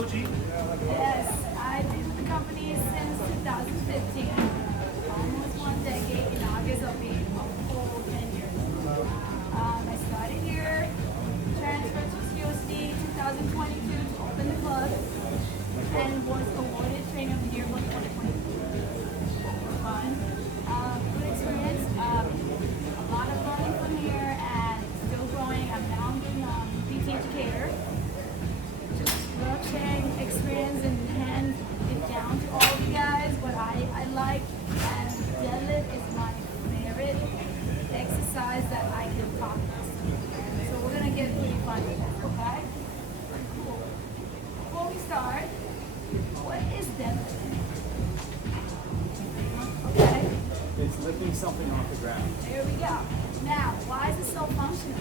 OG? Yes, I've been with the company since 2015. Almost 1 decade. In August I'll be a full 10 years. I started here, transferred to COC 2022 to open the club, and was awarded Trainer of the Year for 2022. Fun. Good experience. A lot of learning from here and still growing. I'm now doing PT educator. Love sharing experience and hand it down to all of you guys what I like, and deadlift is my favorite exercise that I can practice. So we're gonna get really fun with this, okay? Cool. Before we start, what is deadlift? Okay, It's lifting something off the ground. there we go. Now, why is it so functional?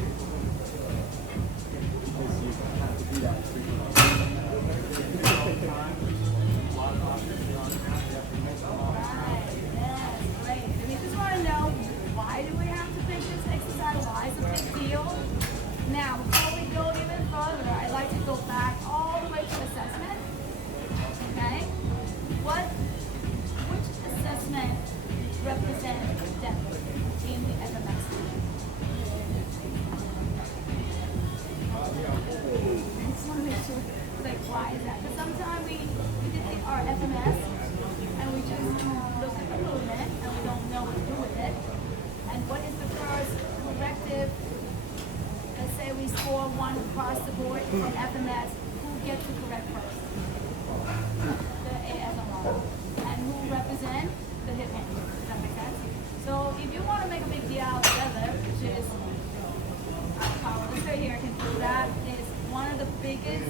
Because you have to do that frequently. Right, yes, great. And we just want to know, why do we have to pick this exercise? Why is it a big deal? Now, before we go even further, I'd like to go back all the way to assessment. Okay? Which assessment represents depth in the FMS? I just want to make sure, like, why is that? Because sometimes we did our FMS and we just look at the movement and we don't know what to do with it. And what is the first corrective? Let's say we score 1 across the board in FMS. Who gets to correct first? The ASMR. And who represent the hip hinge? Does that make sense? So if you want to make a big deal out of deadlift, which is our powerlifter here can do that, is one of the biggest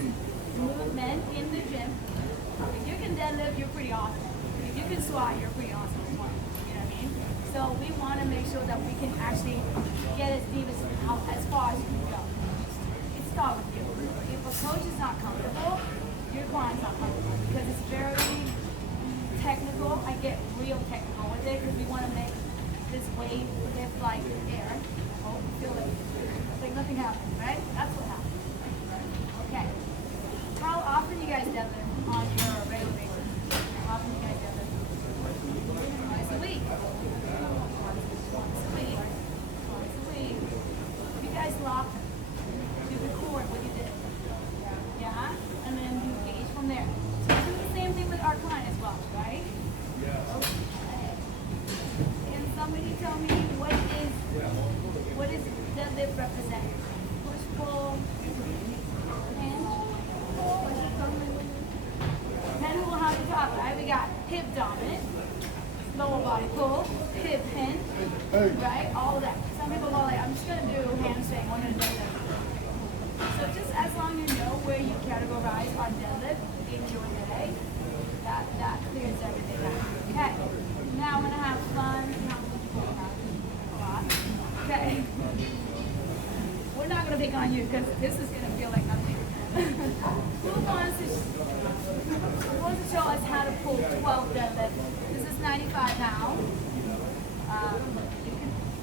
movement in the gym. If you can deadlift, you're pretty awesome. If you can squat, you're pretty awesome as well. You know what I mean? So we want to make sure that we can actually get as deep as far as you can go. It starts with you. If a coach is not comfortable, your client's not comfortable because it's very technical. I get real technical with it because we want to make this weight lift like air. Oh, feel like nothing happened, right? That's what happened. Okay. How often you guys deadlift on your regular basis? How often you guys deadlift? Twice a week. Once a week. Twice a week. You guys lock to record what you did. Yeah? And then you gauge from there. So we do the same thing with our client as well, right? Okay. Can somebody tell me what is deadlift represent? Push, pull, hand, pull, or something? Then we'll have to talk, right? We got hip dominant, lower body pull, hip hinge, right? All of that. Some people go like, I'm just gonna do hamstring, we're gonna do that. So just as long as you know where you categorize on deadlift in your day, that clears everything out. Okay. Now I'm gonna have fun. Okay. We're not gonna pick on you because this is gonna feel like nothing. Who wants to show us how to pull 12 deadlift? This is 95 pounds.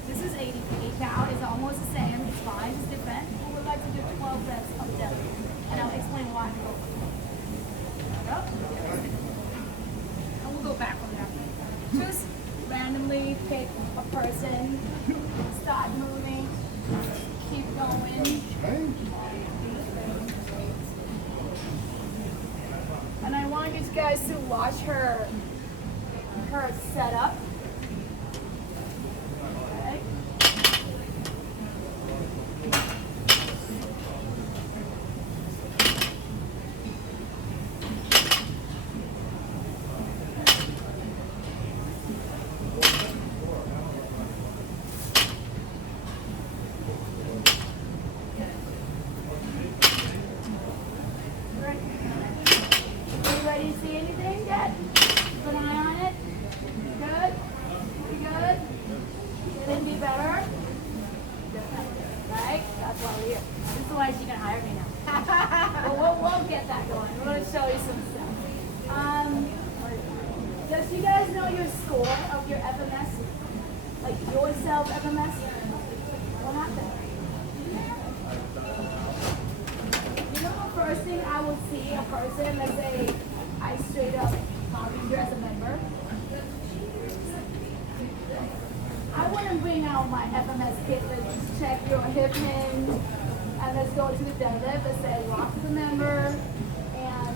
This is 80 pounds. It's almost the same. It's fine. It's different. Who would like to do 12 reps of deadlift? And I'll explain why. And we'll go back from there. Just randomly pick a person, start moving, keep going. And I want you guys to watch her setup. Okay. Everybody see anything yet? Put an eye on it. Good? Pretty good? Can it be better? Right? That's why we're here. This is why she's gonna hire me now. But we'll get that going. We're gonna show you some stuff. Does you guys know your score of your FMS? Like yourself FMS? What happened? You know how first thing I will see a person, let's say I straight up copy you as a member. I wouldn't bring out my FMS kit. Let's check your hip hinge, and let's go to the deadlift. Let's say Ross is a member, and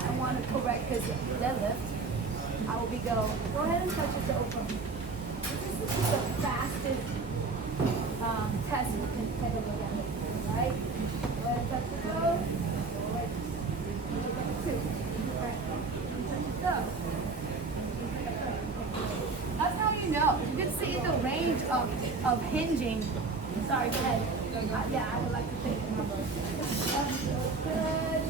I want to correct his deadlift. I will go ahead and touch it to open. This is the fastest test you can take a look at it, right? Go ahead and touch the go. Two. Right. Touch it go. That's how you know. You can see the range of hinging. Sorry, go ahead. Yeah, I would like to take the number. That's so good.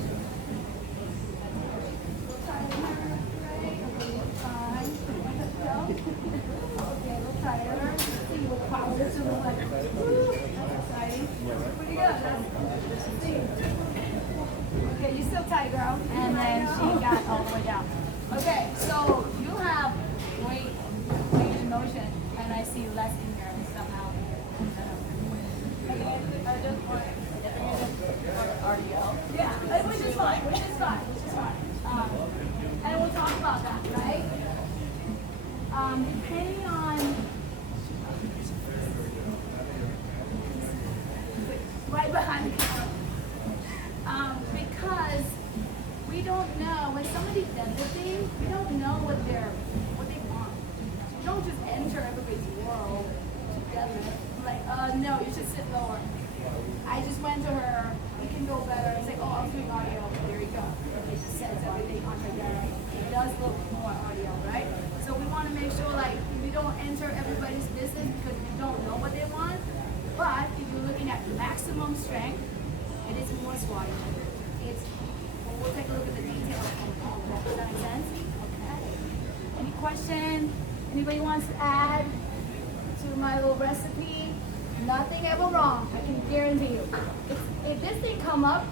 Fine. Okay, we'll tighter. See what power is in the leg. That's exciting. Pretty good. That's see. Okay, you still tight, girl. And then she got all the way down. Okay, so you have weight range of motion, and I see less in here somehow. I just want RDL. Yeah, which is fine. And we'll talk about that, right? Depending on right behind the camera, because we don't know when somebody's deadlifting, we don't know what they want. You don't just enter everybody's world to deadlift. Like, no, you should sit lower. I just went to her. We can go better. It's like, oh, I'm doing audio. There you go. It just says everything on her there. It does look more audio, right? So we want to make sure, like, we don't enter everybody's business because we don't know what they want. But if you're looking at maximum strength, it is more squatting. We'll take a look at the details of all of that. Does that make sense? Okay. Any question? Anybody wants to add to my little recipe? Nothing ever wrong. I can guarantee you. If this thing come up,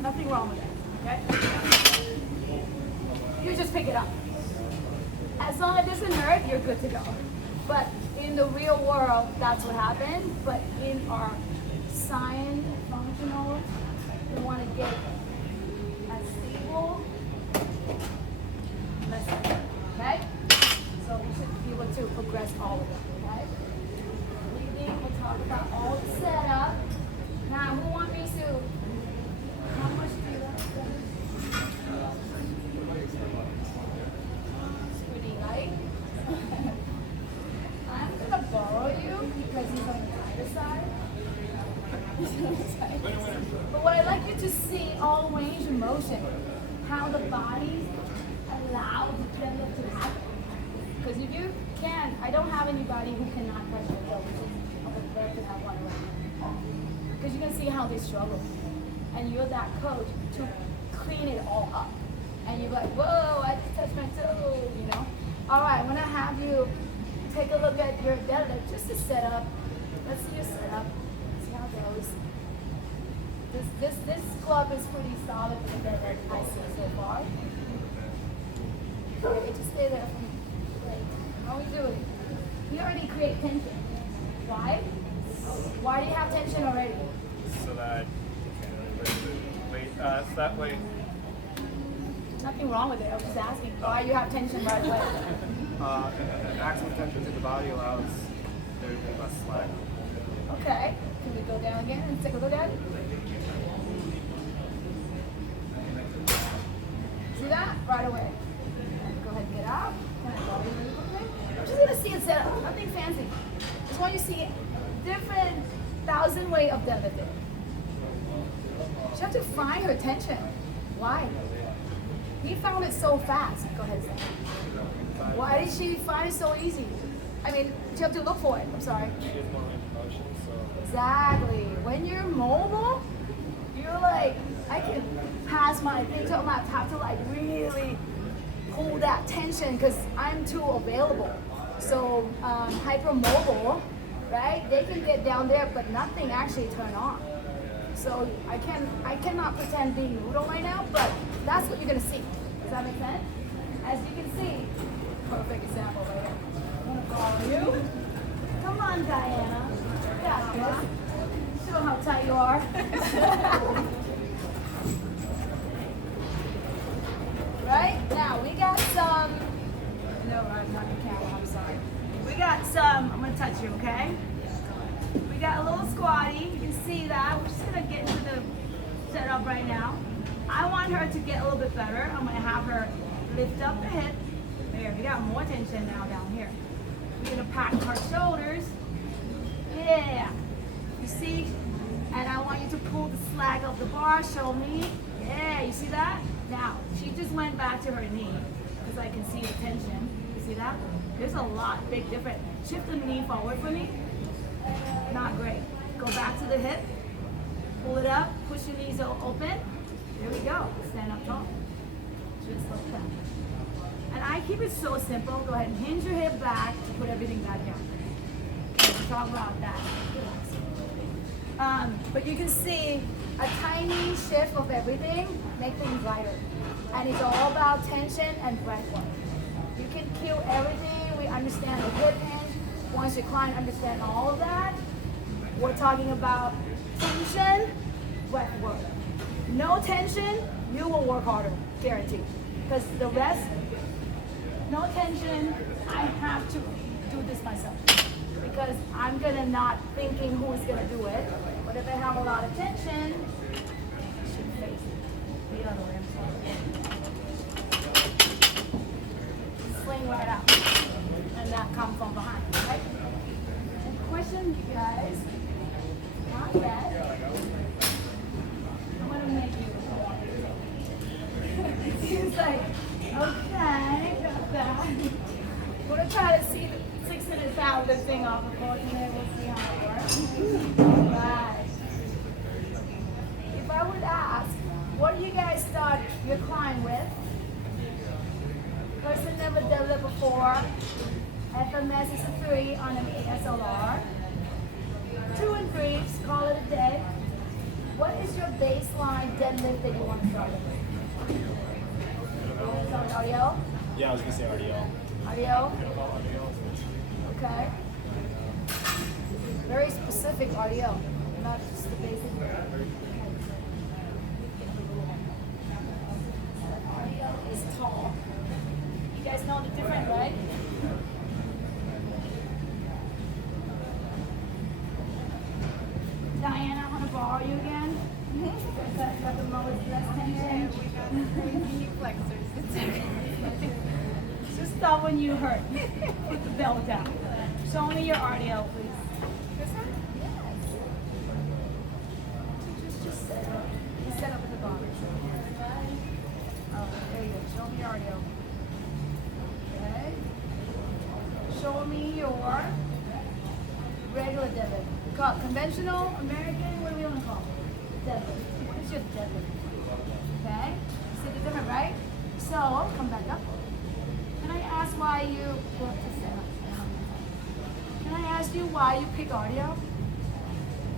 nothing wrong with it. Okay? You just pick it up. As long as it doesn't hurt, you're good to go. But in the real world, that's what happened. But in our science, functional, we want to get as stable, less than, okay? So we should be able to progress all of them, okay? We'll talk about all the setup. Now, who want me to? How much do you have? It's pretty light. I'm gonna borrow you because he's on the lighter side. But what I'd like you to see all range of motion, how the body allows the deadlift to happen. Because if you can, I don't have anybody who cannot touch the deadlift, which is very to have one right. Because you can see how they struggle. And you're that coach to clean it all up. And you're like, whoa, I just touched my toe, you know? All right, I'm gonna have you take a look at your deadlift, just to set up. Let's see your setup. See how it goes. This club is pretty solid for the deadlift I see so far. Okay, just stay there for me. How are we doing? We already create tension. Why? Why do you have tension already? So that so that way. Nothing wrong with it. I was just asking why you have tension right away. Maximum tension to the body allows there to be less slack. Okay. Can we go down again and take a look at it? See that? Right away. Go ahead and get out. Can I bother you really quickly? I'm just gonna see it set up. Nothing fancy. Just want you to see different 1,000 way of deadlifting. She have to find her tension. Why? We found it so fast. Go ahead, Sam. Why did she find it so easy? I mean, you have to look for it. I'm sorry. She gets more range of motion, so. Exactly. When you're mobile, you're like, I can pass my thing to my have to like really pull that tension because I'm too available. So hypermobile, right? They can get down there, but nothing actually turn on. So I cannot pretend being noodle right now, but that's what you're gonna see. Does that make sense? As you can see, perfect example right here. I'm gonna follow you. Come on, Diana. You got this. Show show how tight you are. Right? Now we got some. No, I'm not in camera, I'm sorry. We got some, I'm gonna touch you, okay? We got a little squatty, you can see that. We're just gonna get into the setup right now. I want her to get a little bit better. I'm gonna have her lift up the hip. There, we got more tension now down here. We're gonna pack her shoulders. Yeah, you see? And I want you to pull the slack of the bar, show me. Yeah, you see that? Now, she just went back to her knee because I can see the tension. You see that? There's a lot, big difference. Shift the knee forward for me. Not great. Go back to the hip. Pull it up, push your knees open. There we go. Stand up tall. Just like that. And I keep it so simple. Go ahead and hinge your hip back to put everything back down. Let's talk about that. But you can see a tiny shift of everything make things lighter. And it's all about tension and breath work. You can kill everything. We understand the hip hinge. Once your client understands all of that, we're talking about tension, breath work. No tension, you will work harder, guaranteed. Because the rest, no tension, I have to do this myself. Because I'm gonna not thinking who's gonna do it. But if I have a lot of tension, I should face it. The other way, I'm sorry. Sling right out. And that comes from behind, right? And question, you guys, not yet. I'm gonna make you. He's like, okay, got that. We're gonna try to see the 600 pound this thing off, of course, and then we'll see how it works. Right. If I would ask, what do you guys start your climb with? Person never deadlift before. FMS is a 3 on an ASLR. 2 and 3s, call it a day. What is your baseline deadlift that you want to start with? You want to start with RDL? Yeah, I was gonna say RDL. RDL? Okay. Very specific RDL, not just the basic. RDL is tall. You guys know the difference, right? Diana, I want to borrow you again. Got the lowest, less tension. We got crazy flexors. It's okay. Just stop when you hurt. Put the belt down. Show me your RDL, please. This one? Yes. Just set up. You set up at the bottom. Oh, there you go. Show me your RDL. Okay. Show me your regular deadlift. Call it conventional, American, what do we want to call it? Deadlift. What is your deadlift? Okay? See the difference, right? So, come back up. Can I ask why you go to set up? Can I ask you why you pick audio?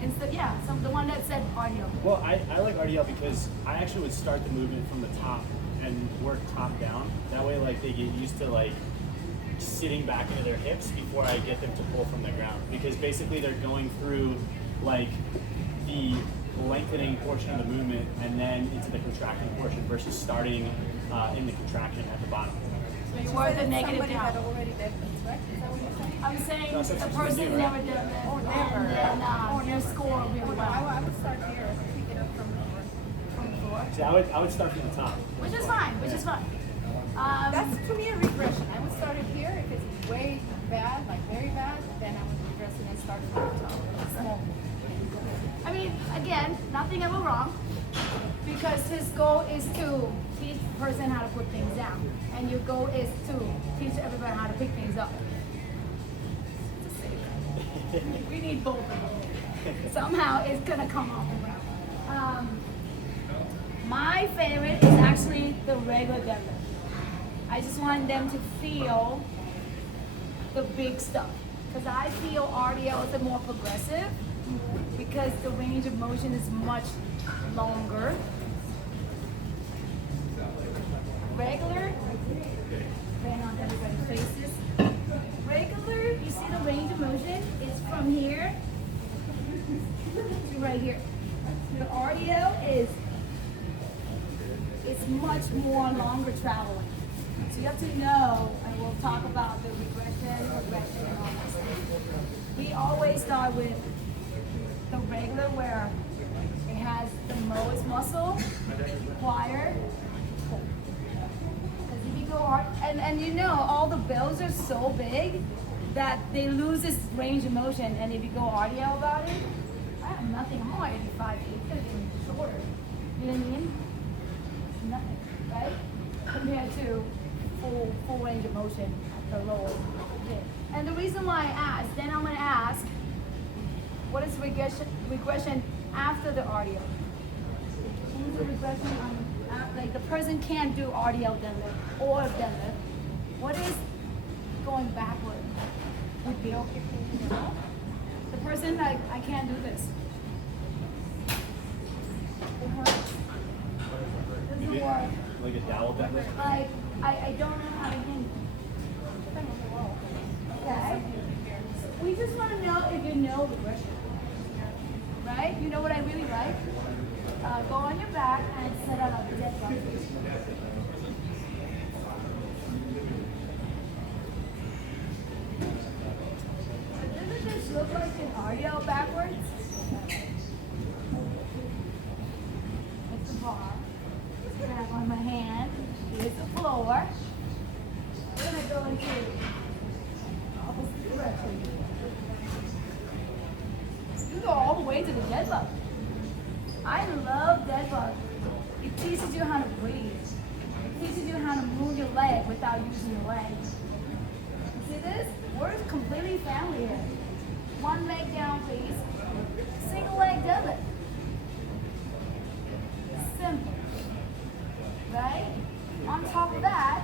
Instead, yeah, the one that said audio. Well, I like RDL because I actually would start the movement from the top and work top down. That way, like, they get used to, like, sitting back into their hips before I get them to pull from the ground. Because basically they're going through, like, the lengthening portion of the movement and then into the contracting portion versus starting in the contraction at the bottom. So you work the negative Somebody down. that already did this, right? Is that what you're saying? I'm saying No, so the it's person you, right? never did that. Oh, never. And then their score really I well. would start here, pick it up from the floor. From the floor. See, I would start from the top. Which is fine, which is fine. That's to me a regression. I would start it here if it's way bad, like very bad, then I would regress it and start from the top. Small. I mean, again, nothing ever wrong, because his goal is to teach the person how to put things down, and your goal is to teach everybody how to pick things up. It's the same. We need both of them. Somehow it's gonna come off around. My favorite is actually the regular deadlift. I just want them to feel the big stuff, because I feel RDL is a more progressive because the range of motion is much longer. Regular, bang on everybody's faces. Regular, you see the range of motion is from here to right here. The RDL is it's much more longer traveling. So you have to know, and we'll talk about the regression, and all that stuff. We always start with the regular where it has the most muscle required. Because if you go hard, and you know, all the bells are so big that they lose this range of motion. And if you go RDL about it, I have nothing. I'm only 85 feet, it's gonna be shorter. You know what I mean? Nothing, right? Compared to full range of motion at the lower bit. And the reason why I asked, then I'm gonna ask, what is regression after the RDL? Who's the regression on, like the person can't do RDL deadlift or deadlift. What is going backward? Would be okay. The person like, I can't do this. It hurts. Doesn't work. Like a dowel deadlift? Like, I don't know how to hang. Okay? We just want to know if you know regression. Right? You know what I really like? Go on your back and set up a dead bug. Doesn't this look like an RDL backwards? It's the bar. Grab on my hand. Here's the floor. We're gonna go into opposite direction. You go all the way to the dead bug. I love dead bug. It teaches you how to breathe. It teaches you how to move your leg without using your legs. You see this? We're completely family here. One leg down, please. Single leg deadlift. Simple. Right? On top of that,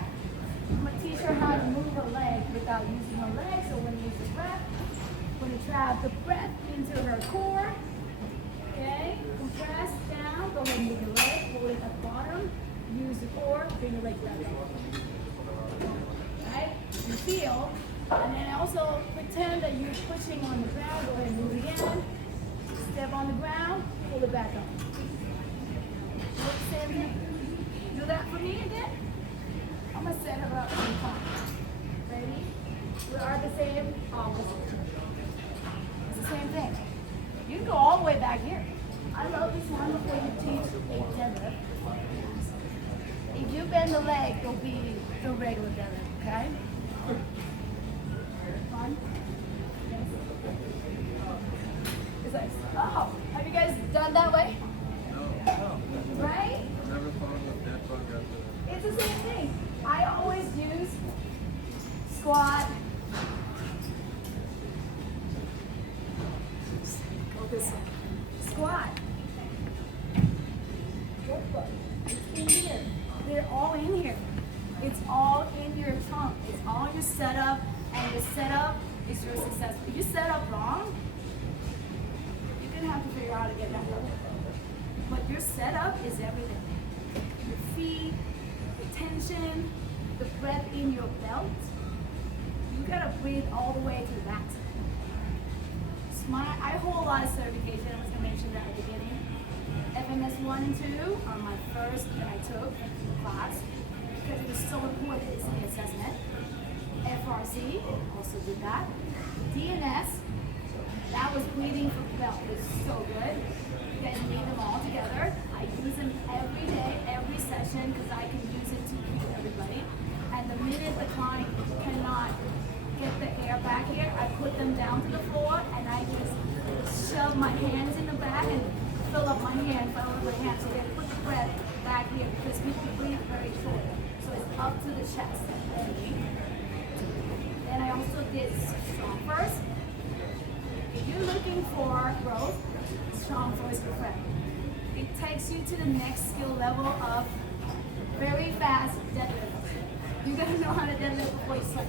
I'm going to teach her how to move her leg without using her legs. So when you use the breath, when you trap the breath into her core, okay, compress down, go ahead and move your leg, hold it at the bottom, use the core, bring your leg back up. Right? You feel, and then also pretend that you're pushing on the ground, go ahead and move again, step on the ground, pull it back up. Same thing. Do that for me again. I'm gonna set her up in front. Ready? We are the same opposite. It's the same thing. You can go all the way back here. I love this one before you teach a deadlift. If you bend the leg, it'll be the regular deadlift, okay? Fun? Yes. It's like, oh, have you guys done that way? Right? Never thought of that bug after. It's the same thing. I always use squat. Go this way. Squat. It's in here. They're all in here. It's all in your trunk. It's all your setup, and your setup is your success. If you set up wrong, you're gonna have to figure out how to get back up. But your setup is everything. Your feet, the tension, the breath in your belt. You gotta breathe all the way to the back. I hold a lot of certification. I was gonna mention that at the beginning. FMS 1 and 2 are my first that I took class because it was so important. It's the assessment. FRC also did that. DNS, that was breathing for the belt. It was so good. You guys need them all together. I use them every day, every session, because I can use it to teach everybody. And the minute the client cannot get the air back here, I put them down to the floor and I just shove my hands in the back and fill up my hand, so they put the breath back here because people breathe very short. So it's up to the chest. Then I also did strong first. If you're looking for growth, strong first your friend. It takes you to the next skill level of very fast deadlift. You gotta know how to deadlift before you sling.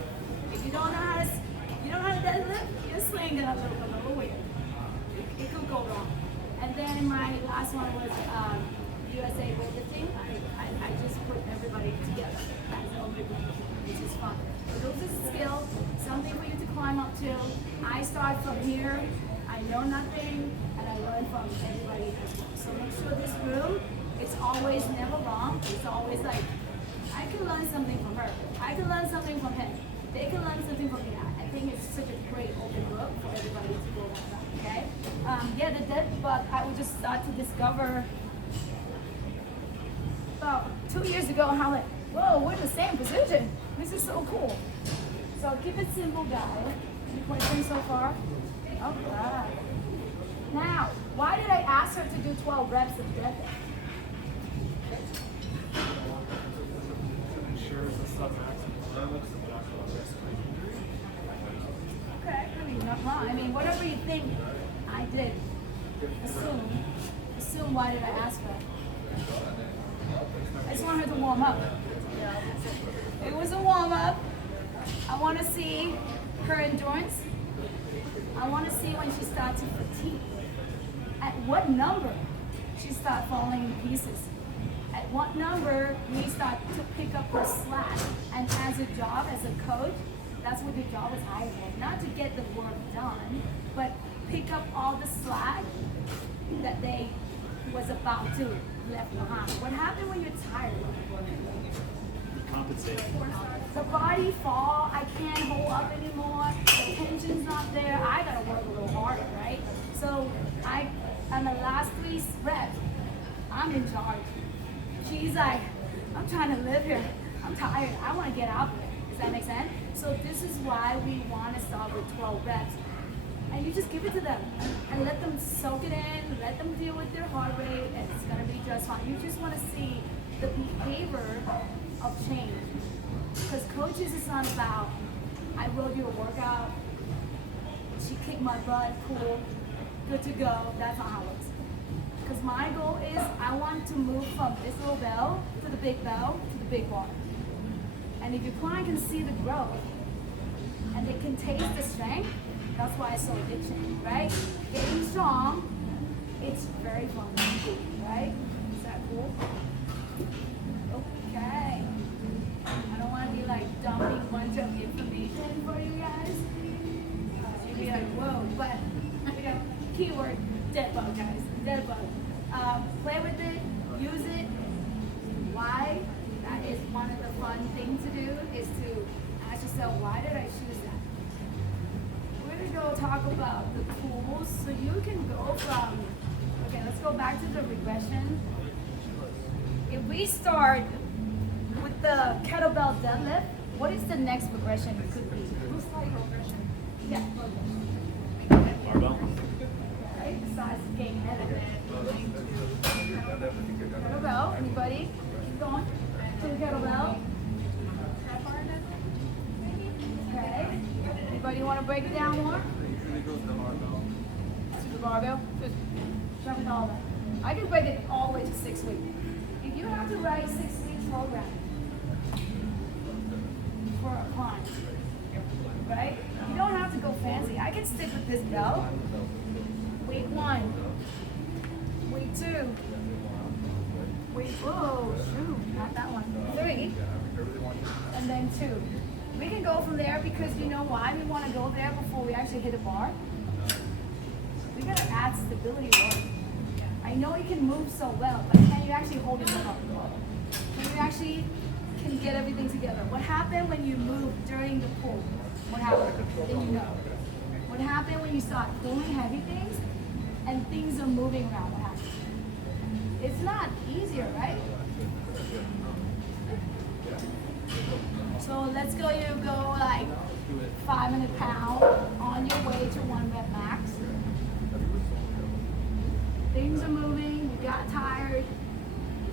If you don't know how to deadlift, your sling gonna look a little weird. It could go wrong. And then my last one was USA weightlifting. I just put everybody together. That's all good. It's just fun. So those is a skill, something for you to climb up to. I start from here. I I know nothing, and I learn from everybody as well. So make sure this room, it's always never wrong. It's always like, I can learn something from her. I can learn something from him. They can learn something from me. I think it's such a great open book for everybody to go around, okay? Yeah, the dead bug, I would just start to discover about 2 years ago, how like, whoa, we're in the same position. This is so cool. So keep it simple, guys. Any questions so far? All right. Now, why did I ask her to do 12 reps of deadlift? Ensures the submaximal level subductal respiration. Okay, I mean, not wrong. I mean, whatever you think I did, assume why did I ask her? I just want her to warm up. It was a warm up. I want to see her endurance. I want to see when she starts to fatigue. At what number she starts falling in pieces. At what number we start to pick up her slack. And as a job, as a coach, that's what your job is hired for. Not to get the work done, but pick up all the slack that they was about to left behind. What happened when you're tired? Compensate. The body fall, I can't hold up anymore, the tension's not there, I gotta work a little harder, right? So on the last 3 reps, I'm in charge. She's like, I'm trying to live here, I'm tired, I wanna get out there. Does that make sense? So this is why we wanna start with 12 reps. And you just give it to them and let them soak it in, let them deal with their heart rate, and it's gonna be just fine. You just wanna see the behavior of change. Because coaches is not about, I wrote you a workout, she kicked my butt, cool, good to go. That's not how it works. Because my goal is I want to move from this little bell to the big bar. And if your client can see the growth and they can taste the strength, that's why it's so addicting, right? Getting strong, it's very fun, right? Is that cool? Okay. I don't want to be like dumping a bunch of information for you guys. You'd be like, whoa, but keyword, dead bug, guys, dead bug. Play with it, use it. Why? That is one of the fun things to do, is to ask yourself, why did I choose that? We're going to go talk about the tools, so you can go from, okay, let's go back to the regression. If we start with the kettlebell deadlift, what is the next progression it could be? Progression. Yeah, progression. Barbell. Right, size gain head and then moving to kettlebell. Anybody? Keep going. To the kettlebell. Okay. Anybody want to break it down more? To the barbell. Just jump it all that. I can break it all the way to 6 weeks. If you have to write 6 weeks program for a client, right? You don't have to go fancy. I can stick with this belt. Week 1, week 2, oh shoot, not that one. 3, and then 2. We can go from there because you know why we want to go there before we actually hit a bar? We gotta add stability work. I know you can move so well, but can you actually hold it up? Can you actually get everything together? What happened when you move during the pull? What happened? Then you know. What happened when you start pulling heavy things and things are moving around? What happens? It's not easier, right? So let's go, you go like 500 pounds on your way to 1 rep max. Things are moving, you got tired.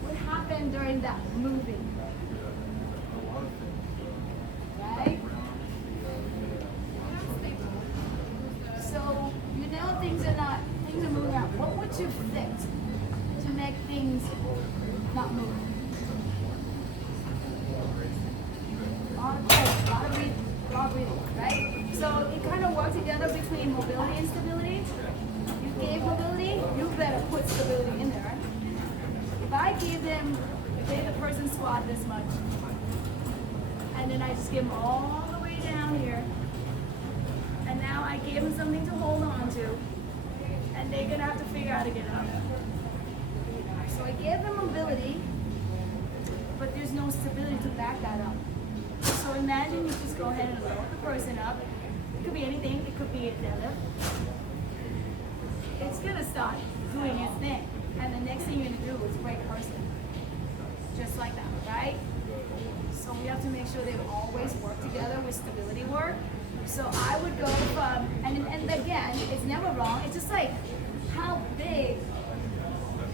What happened during that moving? Right? So you know things are moving around. What would you fix to make things not move? A lot of breath, a lot of breathing, right? So it kind of works together between mobility and stability. You gave mobility, you better put stability in there, right? If I give them, say the person squat this much, and then I just give them all the way down here, and now I gave them something to hold on to, gonna have to figure out how to get up. So I gave them mobility, but there's no stability to back that up. So imagine you just go ahead and load the person up. It could be anything. It could be a deadlift. It's gonna start doing its thing, and the next thing you're gonna do is break a person, just like that, right? So we have to make sure they always work together with stability work. So I would go from, and again, it's never wrong. It's just like how big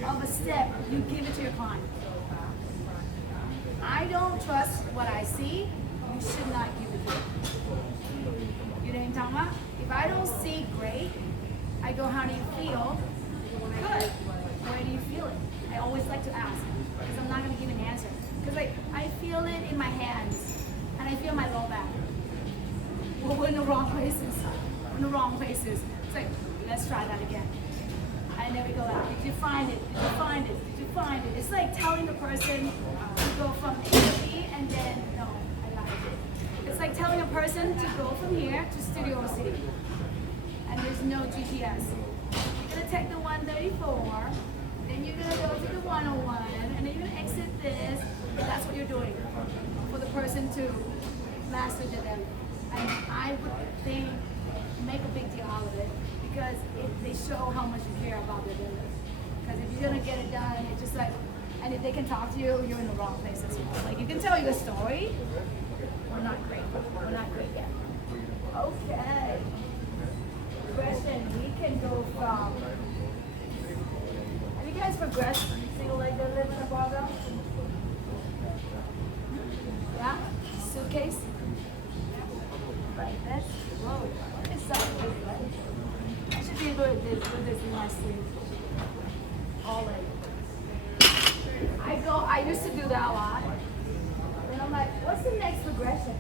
of a step you give it to your client. I don't trust what I see. You should not give it to them. You know what I'm talking about? If I don't see great, I go, how do you feel? Good. Where do you feel it? I always like to ask, because I'm not going to give an answer. Because like, I feel it in my hands, and I feel my low back. Well, we're in the wrong places. We're in the wrong places. It's like, let's try that again. And then we go out. Did you find it? Did you find it? Did you find it? It's like telling the person to go from A to B, and then, no, I lied. It's like telling a person to go from here to Studio C. And there's no GPS. You're gonna take the 134, then you're gonna go to the 101, and then you're gonna exit this. That's what you're doing for the person to master the deadlift. And I would think, make a big deal out of it, because they show how much you care about their deadlift. Because if you're gonna get it done, it's just like, and if they can talk to you, you're in the wrong place as well. Like, you can tell your story. We're not great. We're not great yet. Okay. Progression. We can go from. Have you guys progressed single leg deadlift in a barbell? Yeah? Suitcase? Like this? Whoa. What is up with this leg? I should be able to do this in my sleeve. All in. I used to do that a lot. Then I'm like, what's the next progression?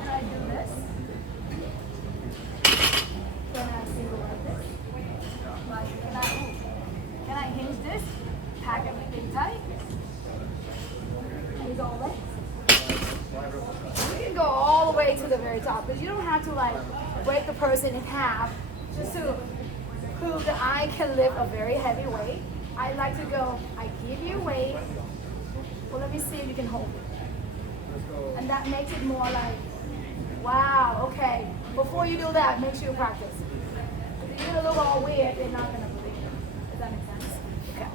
And I do this. Then I single like this. Like, can I hinge this? Pack everything tight. And go legs. You can go all the way to the very top, because you don't have to like break the person in half just to prove that I can lift a very heavy weight. I like to go, I give you weight, well, let me see if you can hold it. And that makes it more like, wow, okay. Before you do that, make sure you practice. If you're gonna look all weird, they're not gonna believe it. Does that make sense? Okay.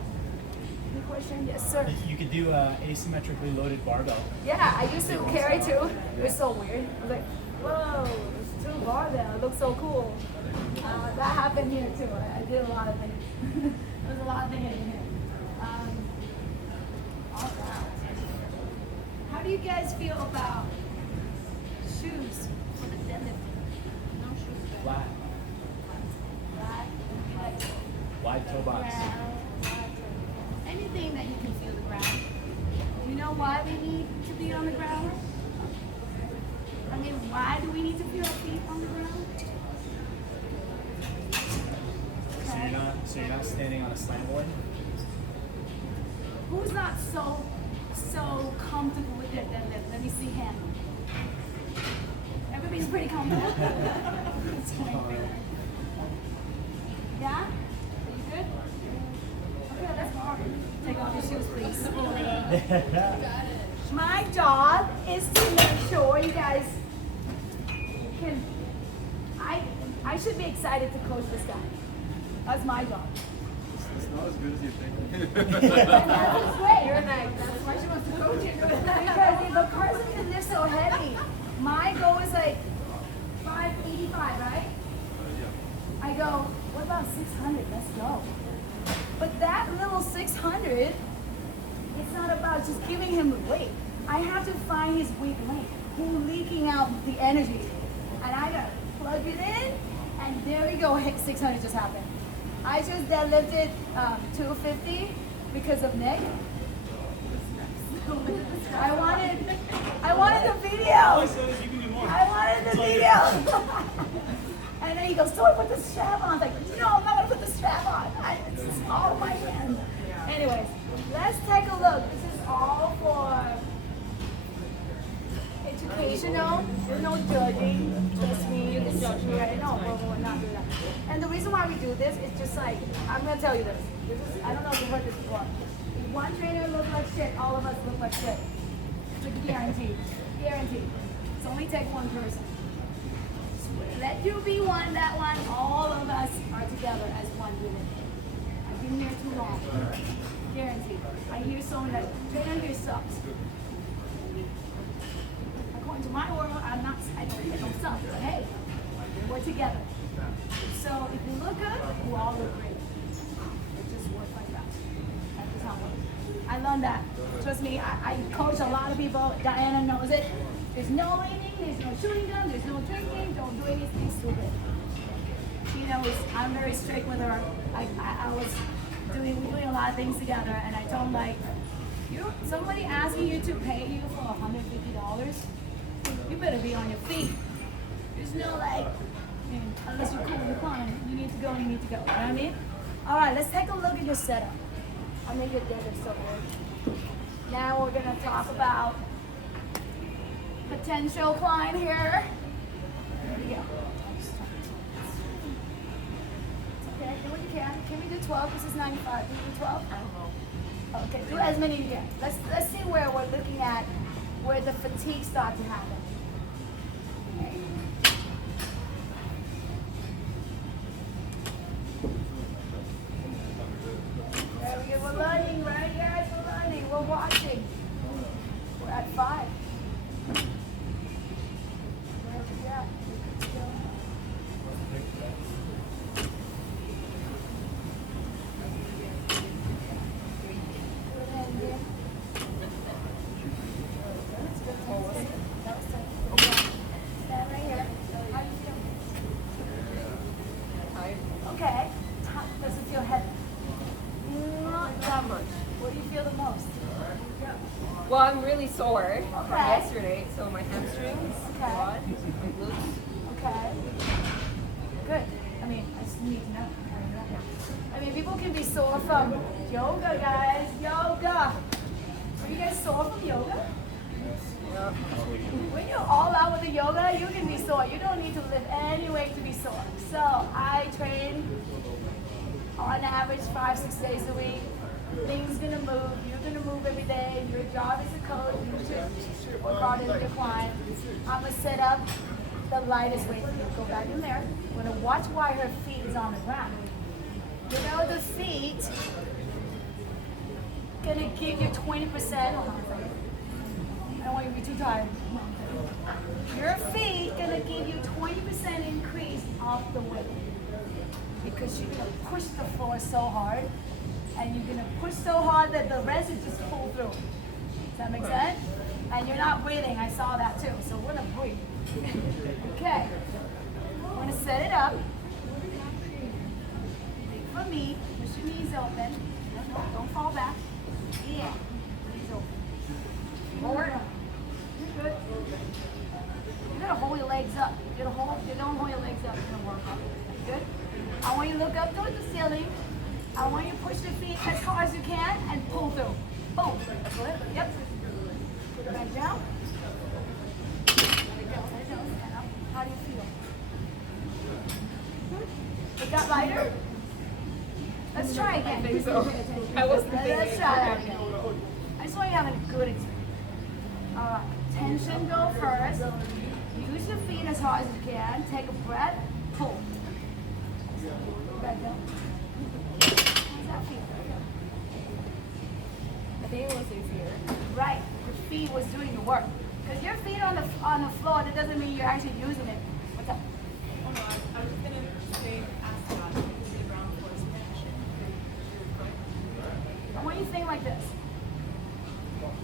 Any question? Yes, sir. You could do asymmetrically loaded barbell. Yeah, I used to carry two. It was so weird. I was like, whoa, there's two barbell. It looks so cool. That happened here too. I did a lot of things. There's a lot of things in here. All right. How do you guys feel about shoes for the deadlifting? No shoes. Flat. Flat. Like Wide toe box. ground. Anything that you can feel the ground. Do you know why we need to be on the ground? I mean, why do we need to feel our feet on the ground? So you're not standing on a slam board? Who's not so comfortable with their deadlift? Let me see hand. Everybody's pretty comfortable. Yeah? Are you good? Okay, let's go. Take off your shoes, please. My job is to make sure you guys can. I should be excited to coach this guy. That's my job. It's not as good as you think. That's great. You're nice. That's why she wants to coach you. Because if a person can lift so heavy, my goal is like 585, right? I go, what about 600? Let's go. But that little 600, it's not about just giving him the weight. I have to find his weak link, him leaking out the energy. And I gotta plug it in, and there we go, 600 just happened. I just deadlifted 250 because of Nick. I wanted the video. I wanted the video. And then he goes, so I put the strap on. I was like, no, I'm not gonna put the strap on. It's all my hand. Anyways, let's take a look. This is all for educational. There's no judging. Trust me, you can Okay, no, we'll not do that. And the reason why we do this is just like, I'm gonna tell you this. I don't know if you've heard this before. If one trainer looks like shit, all of us look like shit. It's a guarantee. Guaranteed. It's only take one person. Let you be one, that one. All of us are together as one unit. I've been here too long. Guaranteed. I hear so many like, trainer here sucks. According to my world, I don't suck. But hey, we're together. So if you look good, you all look great. It just works like that. That's just how it works. I learned that. Trust me, I coach a lot of people. Diana knows it. There's no eating, there's no shooting gun, there's no drinking, don't do anything stupid. She knows I'm very strict with her. We're doing a lot of things together, and I told him like, somebody asking you to pay you for $150, you better be on your feet. There's no like, unless you're cool with your client, you need to go, you need to go. You know what I mean? All right, let's take a look at your setup. I mean, your deadlift so good. Now we're gonna talk about potential client here. There we go. Okay, do what you can. Can we do 12? This is 95. Can we do 12? I don't know. Okay, do as many as you can. Let's see where we're looking at where the fatigue starts to happen. Okay. There we go. We're learning, right, guys? We're learning. We're watching. We're at 5. Okay. Does it feel heavy? Not that much. What do you feel the most? Well, I'm really sore from Okay. yesterday, so my hamstrings, Okay. quad, my glutes. Okay. Good. I mean, I just need to know. I mean, people can be sore from yoga, guys. Yoga. Are you guys sore from yoga? Yeah. When you're all out with the yoga, you can be sore. You don't need to lift any weight to be sore. So I train on average 5-6 days a week. Things gonna move. You're gonna move every day. Your job as a coach, you should work hard with your client. I'm gonna set up the lightest weight for you. Go back in there. We're gonna watch why her feet is on the ground. You know the feet gonna give you 20%. Hold on a second. I don't want you to be too tired. Your feet gonna give you 20% increase off the weight because you're gonna push the floor so hard, and you're gonna push so hard that the rest is just pull through. Does that make sense? And you're not breathing. I saw that too. So we're gonna breathe. Okay. We're gonna set it up. Big for me. Push your knees open. Don't fall back. Yeah. Knees open. Forward. You're good. You're gonna hold your legs up. You don't hold your legs up. You're gonna work up. Good. I want you to look up towards the ceiling. I want you to push the feet as hard as you can and pull through. Boom. Good. Yep. Put it back down. There we go. Stand up. How do you feel? Good. It got lighter? Let's try again. I think so. I wasn't thinking. Let's try that again. I just want you to have a good experience. All right. Tension go first. Use your feet as hard as you can. Take a breath. Pull. Back down. How does that feel? I think it was easier. Right. Your feet was doing the work. Because your feet on the floor, that doesn't mean you're actually using it. What's up? Oh no, I was just gonna say, ask about the ground force connection. I want you to think like this.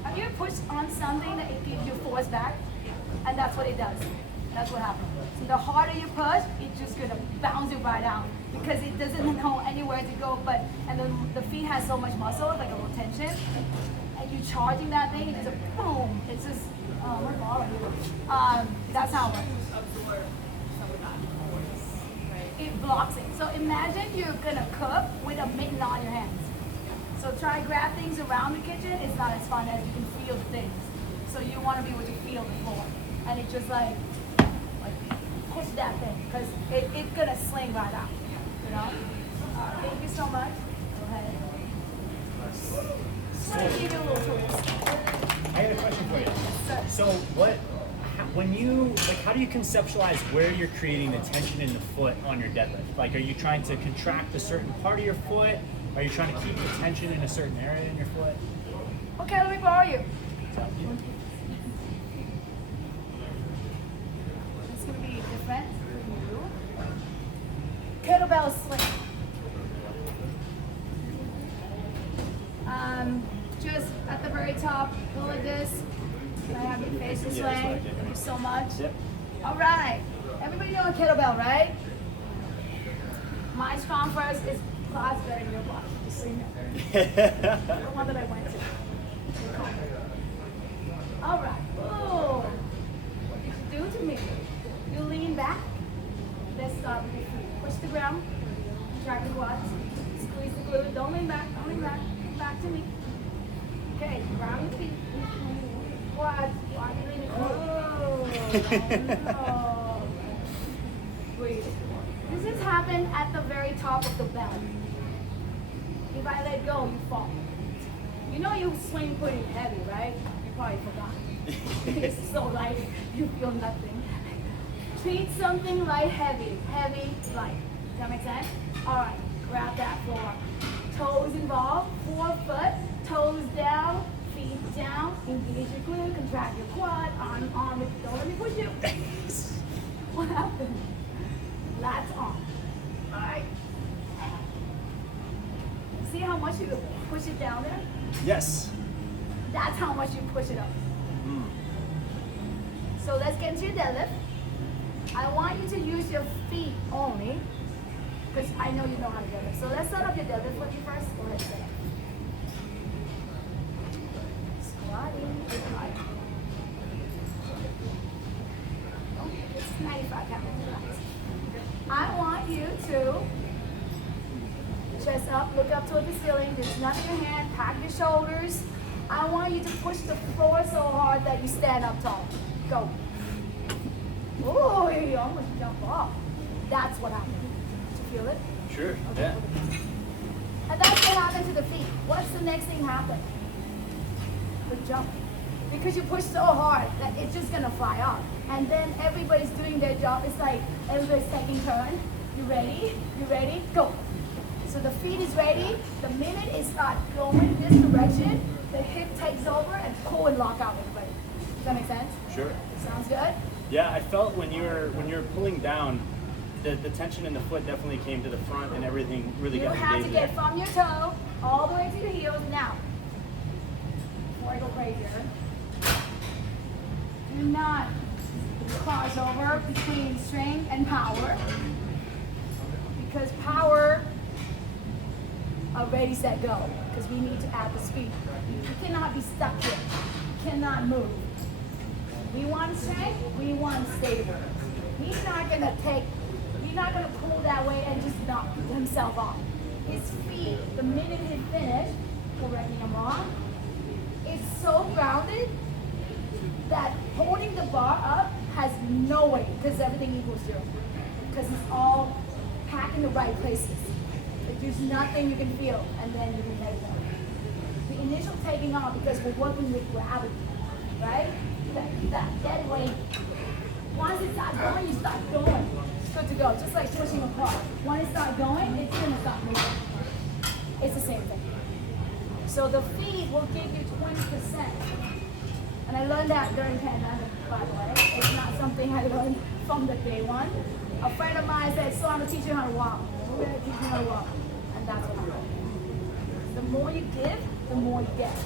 Have you ever pushed on something that it gives you force back? And that's what it does. That's what happens. So the harder you push, it's just gonna bounce it right out because it doesn't know anywhere to go. And the feet has so much muscle, like a little tension, and you charging that thing, it's just a boom. It's just that's how it works. Absorb some of that force, right? It blocks it. So imagine you're gonna cook with a mitten on your hands. So try grab things around the kitchen. It's not as fun as you can feel the things. So you want to be able to feel the floor, and it's just like push that thing because it's gonna sling right out. You know. Thank you so much. Go ahead. Just gonna give you a little twist. I got a question for you. Sir. So when you, like, how do you conceptualize where you're creating the tension in the foot on your deadlift? Like, are you trying to contract a certain part of your foot? Are you trying to keep the tension in a certain area in your foot? Okay, let me borrow you. It's gonna be different for you. Kettlebell swing. Just at the very top, go like this. I have your face this Yeah, that's what I way. did, Thank you so much. Yep. All right. Everybody know a kettlebell, right? My strong first is class better than your body. Just so you know. The one that I went to. All right. Oh, what did you do to me? You lean back. Let's start with your feet. Push the ground. Contract the quads. Squeeze the glute. Don't lean back. Don't lean back. Come back to me. Okay. Ground your feet. Quads. Why are you leaning? Oh, no. Breathe. This has happened at the very top of the belly. If I let go, you fall. You know you swing pretty heavy, right? You probably forgot. It's so light, you feel nothing. Treat something light, heavy, heavy, light. Does that make sense? All right, grab that floor. Toes involved, forefoot, toes down, feet down, engage your glute, contract your quad, arm, don't let me push you. What happened? Lats on. All right. See how much you push it down there? Yes. That's how much you push it up. So let's get into your deadlift. I want you to use your feet only, because I know you know how to deadlift. So let's set up your deadlift with you first. Go ahead and set up. Squatting. Oh, it's 95 pounds. I want you to chest up, look up toward the ceiling, just nut your hand, pack your shoulders. I want you to push the floor so hard that you stand up tall. Go. Oh, you almost jump off. That's what happened. Did you feel it? Sure. Okay. Yeah. And that's what happened to the feet. What's the next thing happen? The jump. Because you push so hard that it's just gonna fly off. And then everybody's doing their job. It's like everybody's taking turn. You ready? You ready? Go. So the feet is ready. The minute it starts going this direction, the hip takes over and pull and lock out everybody. Does that make sense? Sure. Sounds good? Yeah, I felt when you were pulling down, the tension in the foot definitely came to the front and everything really You got have to engaged get there. from your toe all the way to your heels. Now, before I go crazier, do not cross over between strength and power, because power already set go, because we need to add the speed. You cannot be stuck here. You cannot move. We want strength, we want stable. He's not gonna pull that way and just knock himself off. His feet, the minute he finished, correct me if I'm wrong, is so grounded that holding the bar up has no weight because everything equals zero. Because it's all packed in the right places. Like there's nothing you can feel and then you can let it go. The initial taking off, because we're working with gravity, right? That dead weight. Once it starts going, you start going. It's good to go. Just like pushing a car. When it starts going, it's gonna start moving. It's the same thing. So the feet will give you 20%. And I learned that during pandemic, by the way. It's not something I learned from the day one. A friend of mine said, so I'm gonna teach you how to walk. We're gonna teach you how to walk. And that's what happened. The more you give, the more you get.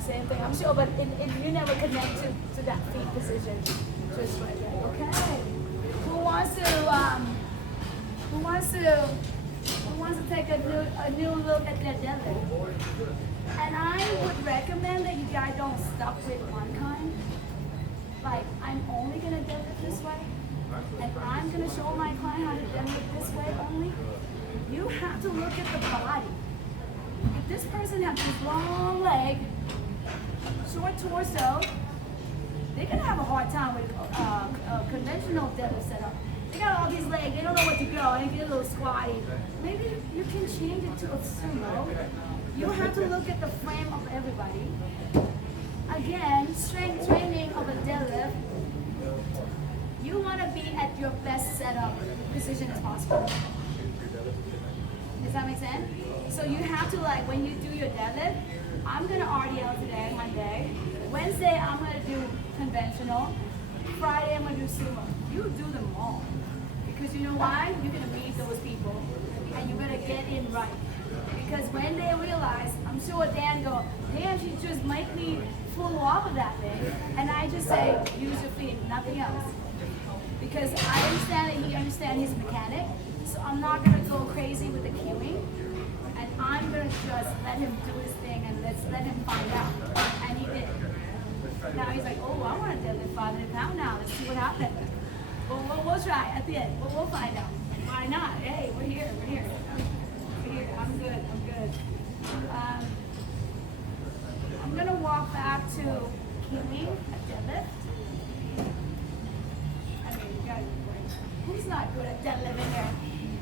Same thing, I'm sure, but you never connect to that feet position. Just right there, okay? Who wants to take a new look at their deadlift? And I would recommend that you guys don't stop with one kind. Like, I'm only gonna deadlift this way, and I'm gonna show my client how to deadlift this way only. You have to look at the body. If this person has this long leg, short torso, they're gonna have a hard time with conventional deadlift setup. They got all these legs, they don't know what to go, and get a little squatty. Maybe you can change it to a sumo. You have to look at the frame of everybody. Again, strength training of a deadlift, you want to be at your best setup position as possible. Does that make sense? So you have to, like, when you do your deadlift, I'm going to RDL today, Monday. Wednesday, I'm going to do conventional. Friday, I'm going to do sumo. You do them all. Because you know why? You're going to meet those people. And you're going to get in right. Because when they realize, I'm sure Dan go, damn, she just make me full off of that thing. And I just say, use your feet, nothing else. Because I understand that he understands his mechanic. So I'm not going to go crazy with the cueing. And I'm going to just let him do his thing and let's let him find out. And he did. Now he's like, oh, I want to deadlift 500 pounds now. Let's see what happens. Well, we'll try at the end. We'll find out. Why not? Hey, we're here. We're here. I'm good. I'm gonna walk back to cueing at deadlift. I mean, you guys, who's not good at deadlift in here?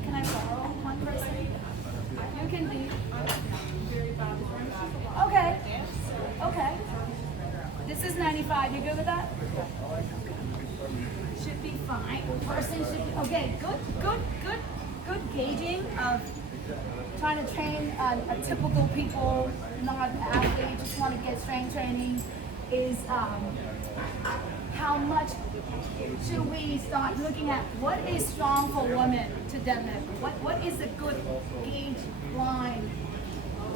Can I borrow one person? You can be. Very bad. Okay. This is 95. You good with that? Should be fine. Person should be okay. Good gauging of trying to train a typical people, not athlete, just want to get strength training, is how much should we start looking at what is strong for women to deadlift? What is a good gauge line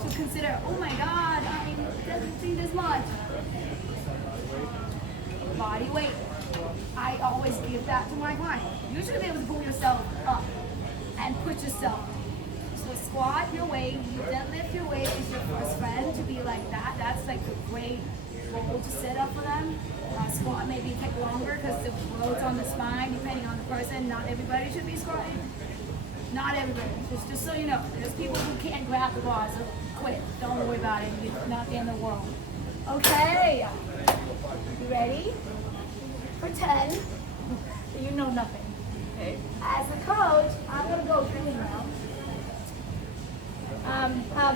to consider? Oh my God, I doesn't seem this much. Body weight. I always give that to my client. You should be able to pull yourself up and put yourself. So squat your weight, you deadlift your weight is your first friend to be like that. That's like a great goal to set up for them. Squat maybe take longer because the load's on the spine depending on the person. Not everybody should be squatting. Not everybody. Just so you know, there's people who can't grab the bar, so quit. Don't worry about it. You're not the end of the world. Okay. You ready? Pretend that you know nothing. Okay. As a coach, I'm going to go through now.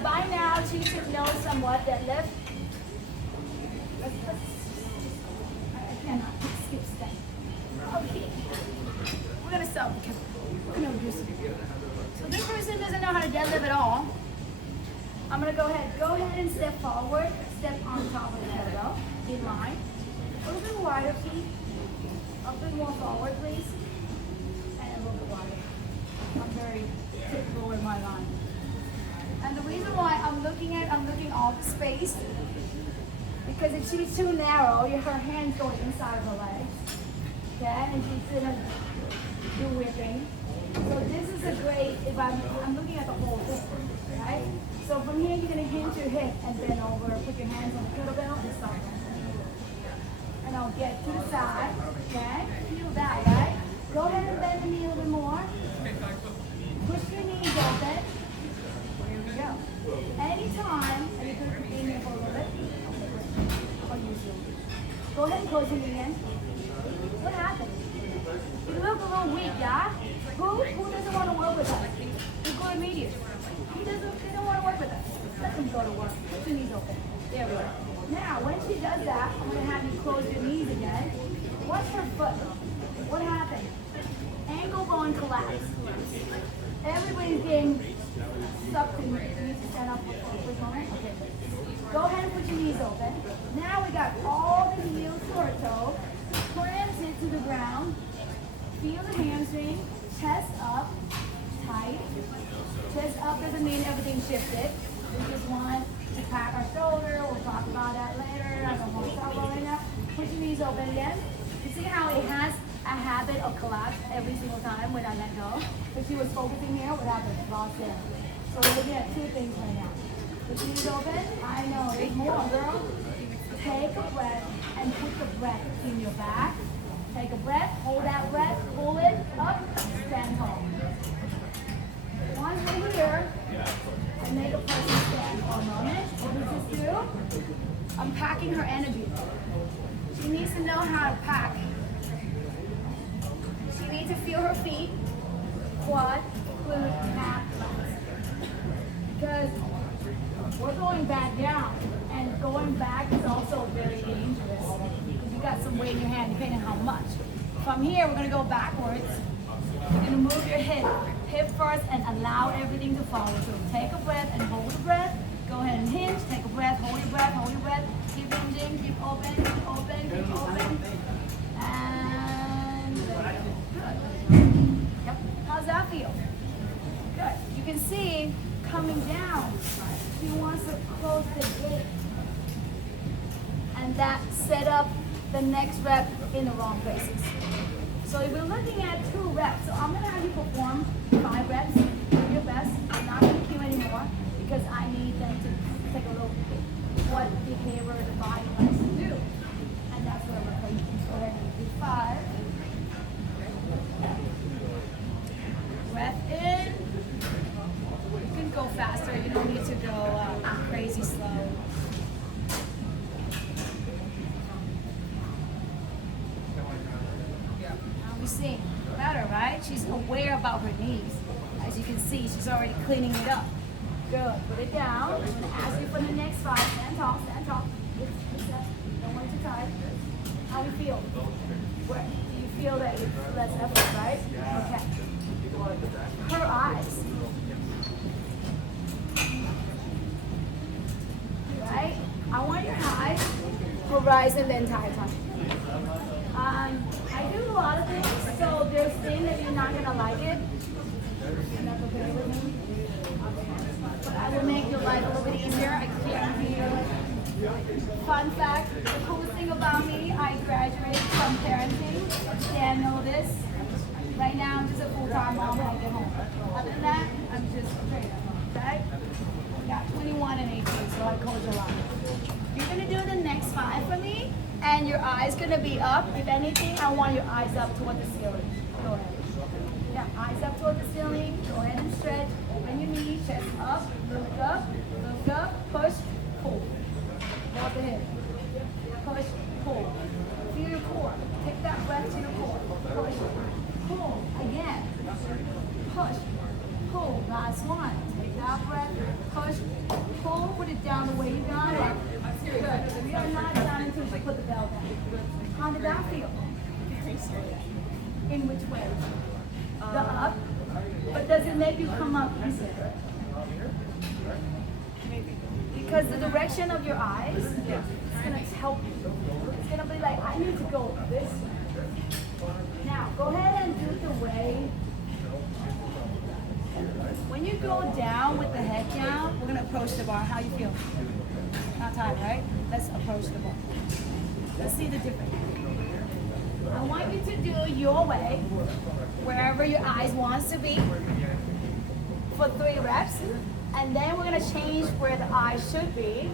By now, she should know somewhat that left. I cannot skip step. Okay. We're going to stop because we're going to do some. So this person doesn't know how to deadlift at all. I'm going to go ahead and step forward, step on top of the kettlebell, in line. A little bit wider, feet. A bit more forward, please. And a little bit wider. I'm very typical with my line. And the reason why I'm looking off the space, because if she's too narrow, her hands go inside of her legs. Okay? And she's gonna do weird things. So this is a great, if I'm looking at the whole thing, right? So from here, you're gonna hinge your hip and bend over, put your hands on the kettlebell and start. And I'll get to the side, okay? Feel that, right? Go ahead and bend the knee a little bit more. Push your knees open. Here we go. Anytime, and you can be in here for a little bit. Or usually. Go ahead and close your knee again. What happened? You look a little weak, yeah? Who doesn't want to work with us? The good medium. They don't want to work with us. Let them go to work. Put your knees open. There we go. Now, when she does that, I'm going to have you close your knees again. Watch her foot. What happened? Ankle bone collapse. Everybody's getting sucked in. You need to stand up for a moment. Okay. Go ahead and put your knees open. Now we got all the heels to her toe. Clamps it to the ground. Feel the hamstring. Chest up. Tight. Chest up doesn't mean everything shifted. We just want to pat our shoulder. We'll talk about that later. I don't want to talk about it right now. Put your knees open again. You see how it has a habit of collapse every single time when I let go? If she was focusing here, what happened? Lost in. So we're looking at two things right now. Put your knees open. I know. There's more, girl. Take a breath and put the breath in your back. Take a breath. Hold that breath. Pull it up. Stand tall. Once we're here, and make a person stand for a moment. What does this do? I'm packing her energy. She needs needs to know how to pack. She needs to feel her feet, quad, glute, mat, because we're going back down, and going back is also very dangerous. You got some weight in your hand, depending on how much. From here, we're gonna go backwards. You're gonna move your hip first, and allow everything to follow. So take a breath and hold the breath. Go ahead and hinge. Take a breath, hold your breath, hold your breath. Keep hinging, keep open, keep open, keep open. And good. Yep. How's that feel? Good. You can see coming down. She wants to close the gate. And that set up the next rep in the wrong places. So if we're looking at 2 reps, so I'm gonna have you perform 5 reps, do your best. I'm not gonna cue anymore because I need them to take a look at what behavior the body likes to do. And that's what we're going to do. Go ahead and do 5. Breath in. You can go faster, you don't need to go crazy slow. You see, better, right? She's aware about her knees. As you can see, she's already cleaning it up. Good. Put it down. I'm going to ask you for the next 5. Stand tall, stand tall. Don't want to tight. How do you feel? Where? Do you feel that it's less effort, right? Okay. Her eyes. Right? I want your eyes horizon the entire time. I do a lot of things, so there's things that you're not gonna like it, and that's okay with me. But I will make your life a little bit easier. I guarantee you. Fun fact: the coolest thing about me, I graduated from parenting. Dan know this. Right now, I'm just a full-time mom when I get home. Other than that, I'm just a trainer. Okay? I got 21 and 18, so I coach a lot. You're gonna do the next 5 for me. And your eyes gonna be up. If anything, I want your eyes up toward the ceiling. Go ahead. Yeah, eyes up toward the ceiling. Go ahead and stretch. Open your knees, chest up, look up, push, pull. Walk the hip. Push, pull. Feel your core. Take that breath to your core. Push, pull. Again. Push, pull. Last one. Take that breath. Push, pull. Put it down the way you got it. Good. We are not done until you put the bell down. How did that feel? In which way? The up? But does it make you come up easier? Because the direction of your eyes is going to help you. It's going to be like, I need to go this way. Now, go ahead and do it the way. When you go down with the head down, we're going to approach the bar. How you feel? Not time, right? Let's approach the bar. Let's see the difference. I want you to do your way, wherever your eyes wants to be, for 3 reps. And then we're going to change where the eyes should be,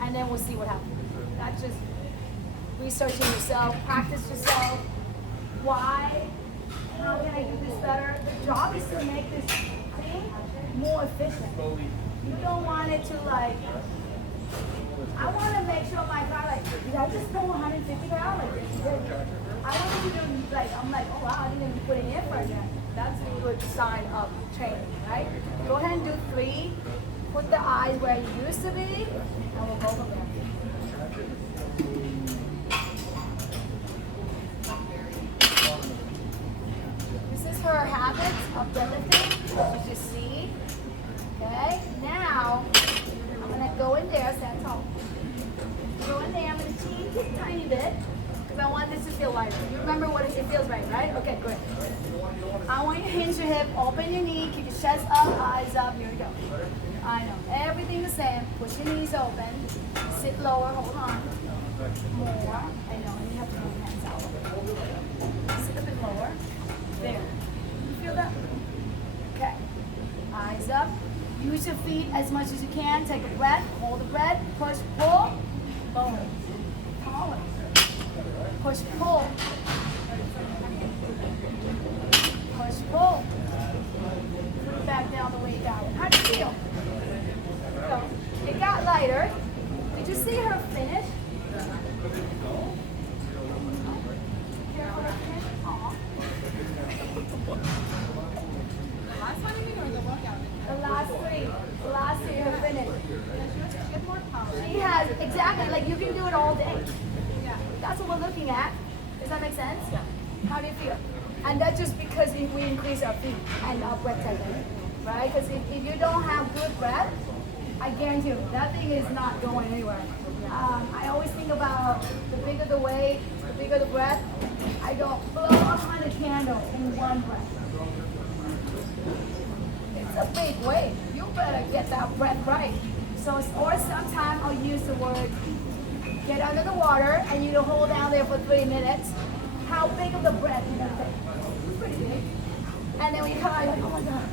and then we'll see what happens. That's just researching yourself, practice yourself. Why? How can I do this better? The job is to make this thing more efficient. You don't want it to like, I want to make sure my guy like, did I just pull 150 pounds? Like, I want you to do like, I'm like, oh wow, I didn't even put it in for again. That's a good sign of training, right? Go ahead and do 3. Put the eyes where you used to be, and we'll go from there. This is her habit of deadlifting, as you see. Okay, now I'm gonna go in there, stand tall. Go in there, I'm gonna change just a tiny bit, because I want this to feel lighter. You remember what it feels right? Okay, good. I want you to hinge your hip, open your knee, keep your chest up, eyes up, here we go. I know, everything the same. Push your knees open, sit lower, hold on. More, I know, and you have to move your hands out. Sit a bit lower. There. You feel that? Okay. Eyes up. Use your feet as much as you can. Take a breath, hold the breath, push, pull, lower, taller. Push, pull. Push, pull. Put it back down the way you got it. How do you feel? So, it got lighter. Did you see her finish? like you can do it all day. Yeah. That's what we're looking at. Does that make sense? Yeah. How do you feel? And that's just because we increase our feet and our breath technique, right? Because if you don't have good breath, I guarantee you, that thing is not going anywhere. I always think about the bigger the weight, the bigger the breath. I go blow on a candle in one breath. It's a big weight. You better get that breath right. So, or sometimes I'll use the word get under the water and you hold down there for 3 minutes. How big of the breath you gonna take? It's pretty big. And then we come out like, oh my God,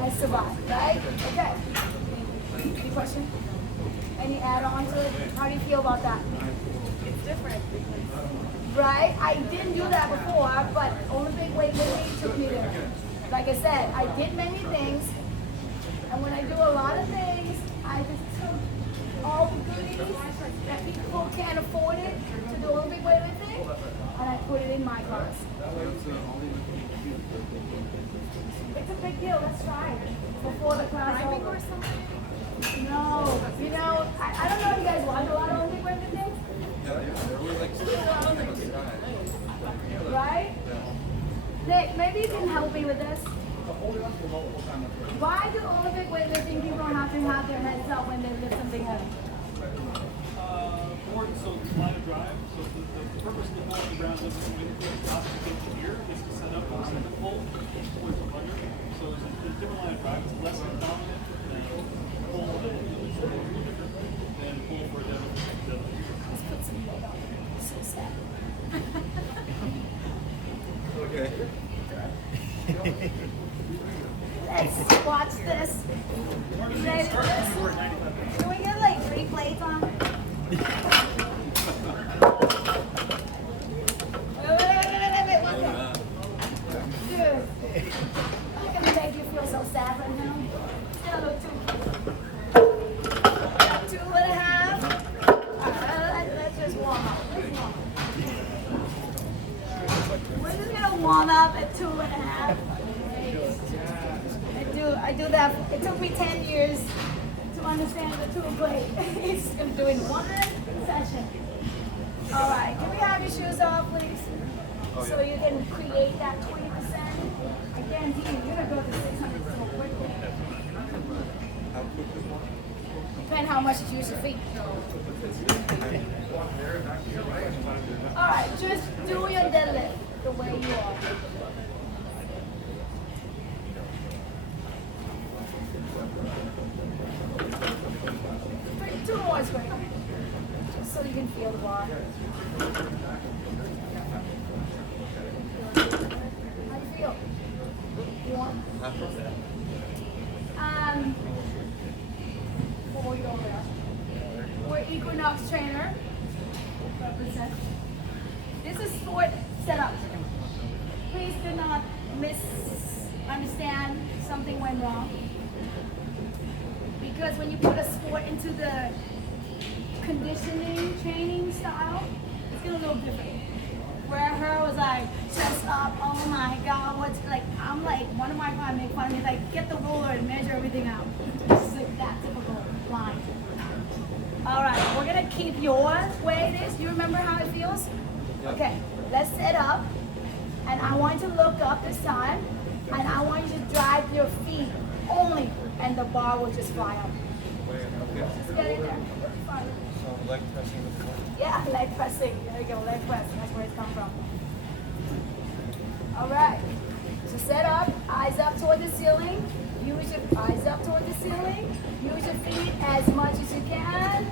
I survived, right? Okay. Any question? Any add-on to it? How do you feel about that? It's different. Right? I didn't do that before, but Olympic weightlifting took me there. Like I said, I did many things, and when I do a lot of things, I just took all the goodies that people can't afford it to do Olympic weightlifting, and I put it in my class. It's a big deal. Let's try it before the class over. No, you know, I don't know if you guys watch a lot of Olympic weightlifting. Right? Nick, maybe you can help me with this. Why do Olympic weightlifting people have to have their heads up when they lift something heavy? So line of drive. So the purpose of the ball on the ground doesn't swing here is to set up a center pull towards the runner. So there's a different line of drive. It's less dominant than pull than pull for deadlift. Let's put some weight on it. So sad. Okay. Let's watch this. You ready for this? Can we get like 3 plates on? Wait, one thing. Dude, I'm gonna make you feel so sad right now. It's gonna look too. 2.5. Alright, let's just warm up. Let's warm up. We're just gonna warm up at 2.5. I do that. It took me 10 years to understand the 2 plate. It's gonna do it in 1 session. All right, can we have your shoes off, please? So you can create that 20%. I guarantee you, you're gonna go to 600 so quickly. Depends how much you use your feet. All right, just do your deadlift the way you are. 2 more is great. Just so you can feel the bar. How do you feel? You want? Before we go there, we're Equinox trainer. Represent. This is sport setup. Please do not misunderstand something went wrong. Because when you put a sport into the conditioning training style, it's gonna look different. Where her was like, chest up, oh my God, what's like, I'm like, one of my clients make fun of me, like, get the ruler and measure everything out. It's like that typical line. All right, we're gonna keep your way it is. Do you remember how it feels? Okay, let's set up, and I want you to look up this time, and I want you to drive your feet only, and the bar will just fly up. Just get in there. Fine. So leg pressing with the leg. Yeah, leg pressing. There you go, leg press. That's where it's come from. All right. So set up, eyes up toward the ceiling. Use your eyes up toward the ceiling. Use your feet as much as you can.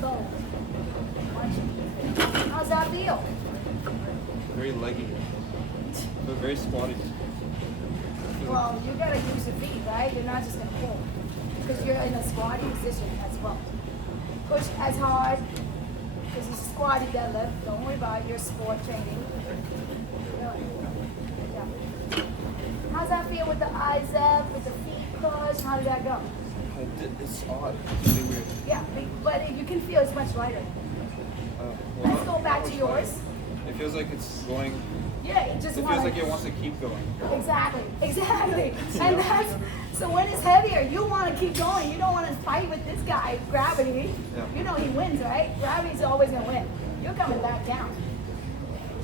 Go. How's that feel? Very leggy. But very squatty. Well, you gotta use your feet, right? You're not just gonna pull. Because you're in a squatty position as well. Push as hard, because it's squatty deadlift. Don't worry about your sport training. Really. Yeah. How's that feel with the eyes up, with the feet pushed? How did that go? It's odd. It's really weird. Yeah, but you can feel it's much lighter. Well, Let's go back to yours. It feels like it's going Yeah, you just It want feels like it wants to keep going. Exactly, exactly. And that's, so when it's heavier, you want to keep going. You don't want to fight with this guy, gravity. Yeah. You know he wins, right? Gravity's always going to win. You're coming back down.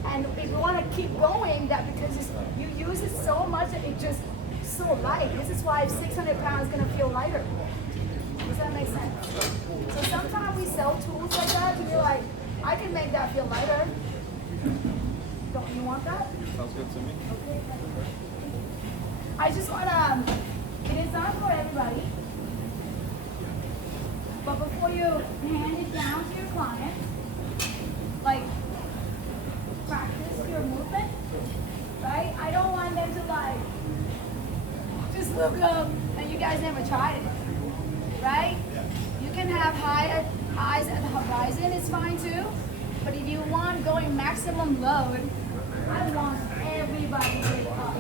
And if you want to keep going, that because you use it so much that it just so light. This is why 600 pounds is going to feel lighter. Does that make sense? So sometimes we sell tools like that to be like, I can make that feel lighter. Don't you want that? Sounds good to me. Okay. I just want to, it is not for everybody, but before you hand it down to your client, like, practice your movement, right? I don't want them to like, just look up and you guys never tried it, right? You can have eyes at the horizon, it's fine too, but if you want going maximum load, I want everybody to get up.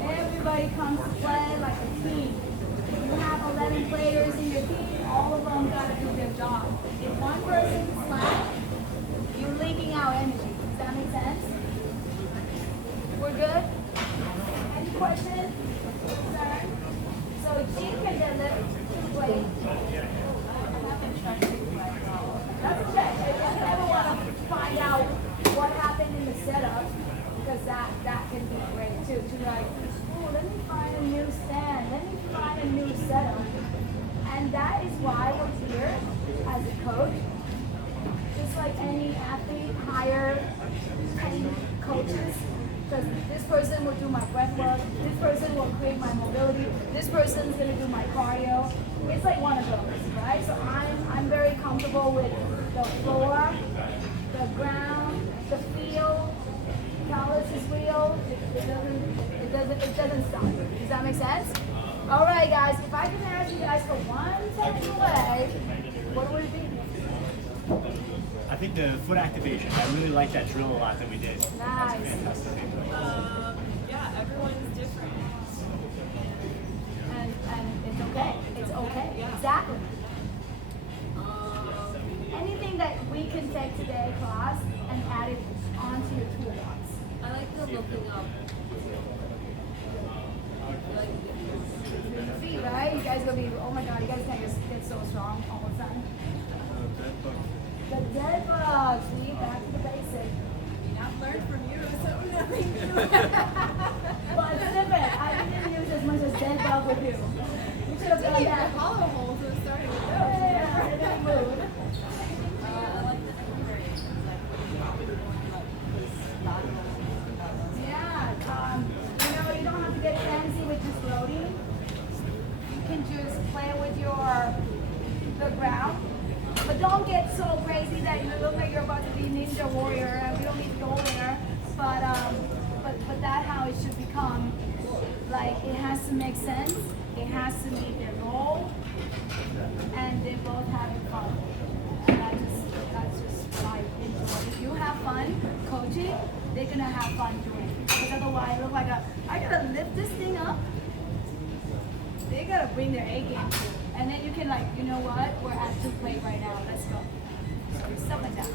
Everybody comes to play like a team. If you have 11 players in your team, all of them gotta do their job. If one person slack, you're leaking out energy. Does that make sense? We're good? Any questions? Concern? So she can deadlift 2 weights. That's okay. If you ever want to find out what happened in the setup, because that can be great too. To like, oh, let me find a new stand. Let me find a new setup. And that is why we're here as a coach. Just like any athlete, hire 10 coaches. Because this person will do my breath work, this person will create my mobility, this person's gonna do my cardio. It's like one of those, right? So I'm very comfortable with the floor, the ground, the feel. Callus is real. It doesn't stop. Does that make sense? All right, guys. If I can ask you guys for one second away, what would it be? I think the foot activation. I really like that drill a lot that we did. Nice. Yeah, everyone's different. And it's okay. It's okay. Exactly. Anything that we can take today, class, and add it onto your toolbox. I like the looking up. I like the Feet, right? You guys gonna be, oh my god, you guys can just get so strong all of a sudden. The dead bugs. We back to the basic. I've learned from you, so nothing new. Well, it's different. I didn't use as much as dead bug with you. You should have done that. Hollow holes was starting with those. Yeah, in any mood. I like the variations, like Yeah, you don't have to get fancy with just loading. You can just play with the ground. But don't get so crazy that you look like you're about to be ninja warrior, and we don't need to go there. But that's how it should become. Like, it has to make sense. It has to meet their goal, and they're both having fun. And that's just what I enjoy. If you have fun coaching, they're gonna have fun doing it. Because otherwise, look like I gotta lift this thing up. They gotta bring their A game too. And then you can like, you know what? We're at 2 plate right now. Let's go. Stuff like that.